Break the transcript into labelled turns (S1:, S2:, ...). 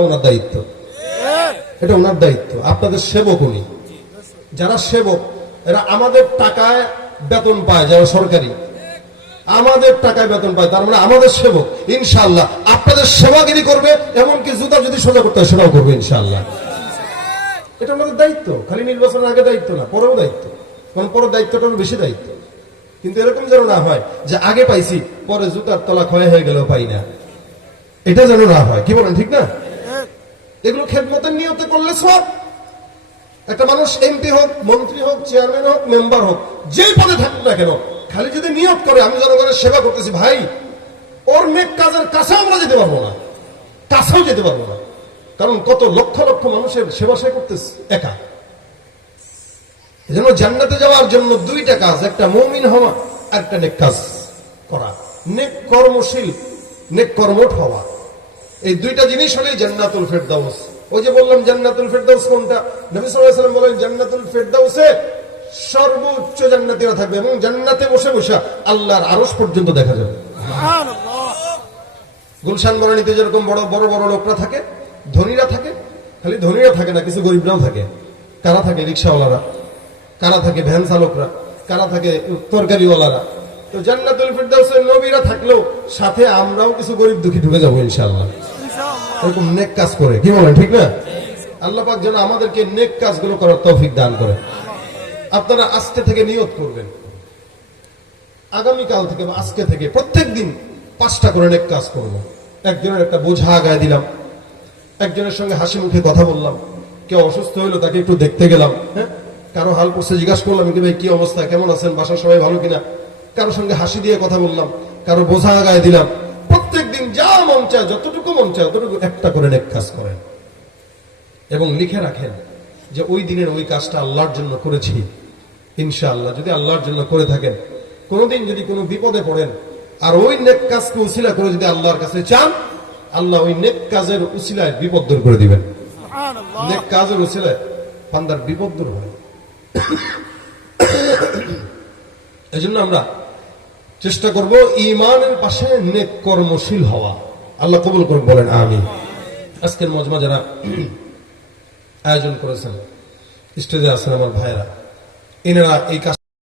S1: ওনার দায়িত্ব। এটা ওনার দায়িত্ব। আপনাদের সেবক উনি। যারা সেবক, এরা আমাদের টাকায় বেতন পায় যারা সরকারি। আমাদের টাকায় বেতন পায়, তার মানে আমাদের সেবক। ইনশাআল্লাহ, আপনাদের সেবাগিরি করবে, এমনকি জুতা যদি সোজা করতে হয় সেটাও করবে ইনশাআল্লাহ। এটা আমাদের দায়িত্ব, খালি নির্বাচনের আগে দায়িত্ব না, পরেও দায়িত্ব। কারণ পরের দায়িত্বটা বেশি দায়িত্ব। কিন্তু এরকম যেন না হয় যে আগে পাইছি, পরে জুতার তলা ক্ষয় হয়ে গেলেও পাই না। এটা যেন না হয়, কি বলেন, ঠিক না? এগুলো খেদমতের নিয়তে করলে সব। একটা মানুষ এমপি হোক, মন্ত্রী হোক, চেয়ারম্যান হোক, মেম্বার হোক যে পদে থাকুক না কেন, খালি যদি নিয়োগ করে, আমি জনগণের সেবা করতেছি, ভাই, ওর নেক কাজের কাছে আমরা যেতে পারব না। কাছেও যেতে পারব না। কারণ কত লক্ষ লক্ষ মানুষের সেবা সে করতেছে, একা। এজন্য জান্নাতে যাওয়ার জন্য দুইটা কাজ, একটা মৌমিন হওয়া একটা নেক কাজ করা। নেক কর্মশীল, নেক কর্মঠ হওয়া। এই দুইটা জিনিস হলেই জান্নাতুল ফেরদাউস। ওই যে বললাম জান্নাতুল ফেরদাউস কোনটা? নবী ওয়াসাল্লাম বলেন, জান্নাতুল ফেরদাউসে সর্বোচ্চ জান্নাতীরা থাকবে এবং জান্নাতে বসে বসে আল্লাহর আরশ পর্যন্ত দেখা যাবে। গুলশান বরানিতে যেরকম বড় বড় বড় লোকরা থাকে, ধনীরা থাকে, খালি ধনীরা থাকে না, কিছু গরিবরাও থাকে। কারা থাকে রিক্সাওয়ালারা? কারা থাকে ভ্যান চালকরা? কারা থাকে তরকারিওয়ালারা? তো জান্নাতুল ফিরদাউসের নবীরা থাকলেও সাথে আমরাও কিছু গরিব দুঃখী ঢুকে যাব ইনশাআল্লাহ। এরকম নেক কাজ করে। কি বলেন, ঠিক না? আল্লাহ পাক যেন আমাদেরকে নেক কাজগুলো করার তৌফিক দান করে আপনারা আজকে থেকে নিয়ত করবেন। আগামীকাল থেকে বা আজকে থেকে প্রত্যেক দিন পাঁচটা করে নেক কাজ করব। একজনের একটা বোঝা আগায় দিলাম। একজনের সঙ্গে হাসি মুখে কথা বললাম। কেউ অসুস্থ হইল, তাকে একটু দেখতে গেলাম। হ্যাঁ? কারও হাল করছে জিজ্ঞাসা করলাম কি ভাই, কি অবস্থা? কেমন আছেন? বাসার সবাই ভালো কিনা? কারও সঙ্গে হাসি দিয়ে কথা বললাম। কারও বোঝা আগায় দিলাম প্রত্যেক দিন যা মন চায় যতটুকু মন চায় ততটুকু একটা করে নেক কাজ করেন। এবং লিখে রাখেন যে ওই দিনের ওই কাজটা আল্লাহর জন্য করেছি ইনশাআল্লাহ। যদি আল্লাহর জন্য করে থাকেন কোনোদিন যদি কোনো বিপদে পড়েন আর ওই নেক কাজকে উসিলা করে যদি আল্লাহর কাছে চান আল্লাহ ওই নেক কাজের উসিলায় বিপদ দূর করে দিবেন। নেক কাজের উসিলায় পান্দার বিপদ দূর হয়। এই জন্য আমরা চেষ্টা করব ইমানের পাশে নেক কর্মশীল হওয়া। আল্লাহ কবুল করুন বলেন আমি আজকের মজমা যারা আয়োজন করেছেন, স্টেজে আছেন আমার ভাইয়েরা। এনারা এই কাজ